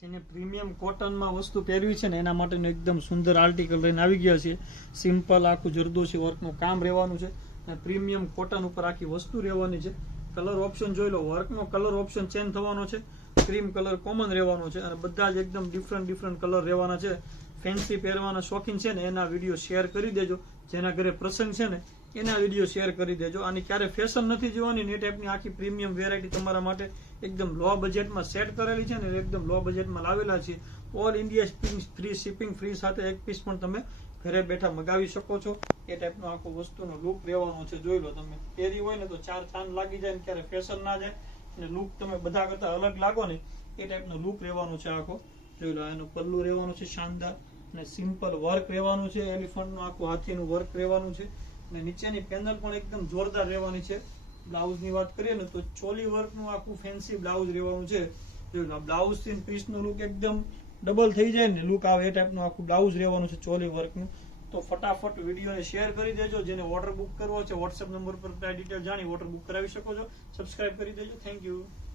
જેને પ્રીમિયમ કોટનમાં વસ્તુ પહેરવી છે ને એના માટેનું એકદમ સુંદર આર્ટિકલ લઈને આવી ગયા છે. સિમ્પલ આખું જરદોશી વર્કનું કામ રહેવાનું છે અને પ્રીમિયમ કોટન ઉપર આખી વસ્તુ રહેવાની છે. કલર ઓપ્શન જોઈ લો, વર્કનો કલર ઓપ્શન ચેન્જ થવાનો છે, ક્રીમ કલર કોમન રહેવાનો છે અને બધા જ એકદમ ડિફરન્ટ કલર રહેવાના છે. ફેન્સી પહેરવાના શોખીન છે ને એના વિડીયો શેર કરી દેજો. જેના ઘરે પ્રસંગ છે ને એના વિડીયો શેર કરી દેજો. આની ક્યારે ફેશન નથી જોવાની ને એ ટાઈપની આખી પ્રીમિયમ વેરાયટી તમારા માટે એકદમ લો બજેટમાં સેટ કરેલી છે ને એકદમ લો બજેટમાં લાવેલા છે. All India free shipping free સાથે એક પીસ પણ તમે ઘરે બેઠા મગાવી શકો છો. એ ટાઈપનો આખો વસ્તુનો લુક રહેવાનો છે. જોઈ લો, તમે પહેરી હોય ને તો ચાર ચાંદ લાગી જાય ને ક્યારે ફેશન ના જાય અને લુક તમે બધા કરતા અલગ લાગો ને એ ટાઈપનો લુક રહેવાનો છે આખો. જોઈ લો, એનું પલ્લું રહેવાનું છે શાનદાર અને સિમ્પલ વર્ક રહેવાનું છે. એલિફન્ટનું આખું હાથીનું વર્ક રહેવાનું છે અને નીચેની પેનલ પણ એકદમ જોરદાર રહેવાની છે. બ્લાઉઝની વાત કરીએ ને તો ચોલી વર્કનું આખું ફેન્સી બ્લાઉઝ રહેવાનું છે. જોઈ લો, બ્લાઉઝ થી પીસનો લુક એકદમ ડબલ થઈ જાય ને લુક આવે એ ટાઈપનું આખું બ્લાઉઝ રહેવાનું છે ચોલી વર્કનું. તો ફટાફટ વિડીયોને શેર કરી દેજો. જેને ઓર્ડર બુક કરવો છે વોટ્સએપ નંબર પર ડિટેલ જાણી ઓર્ડર બુક કરાવી શકો છો. સબસ્ક્રાઇબ કરી દેજો. Thank you.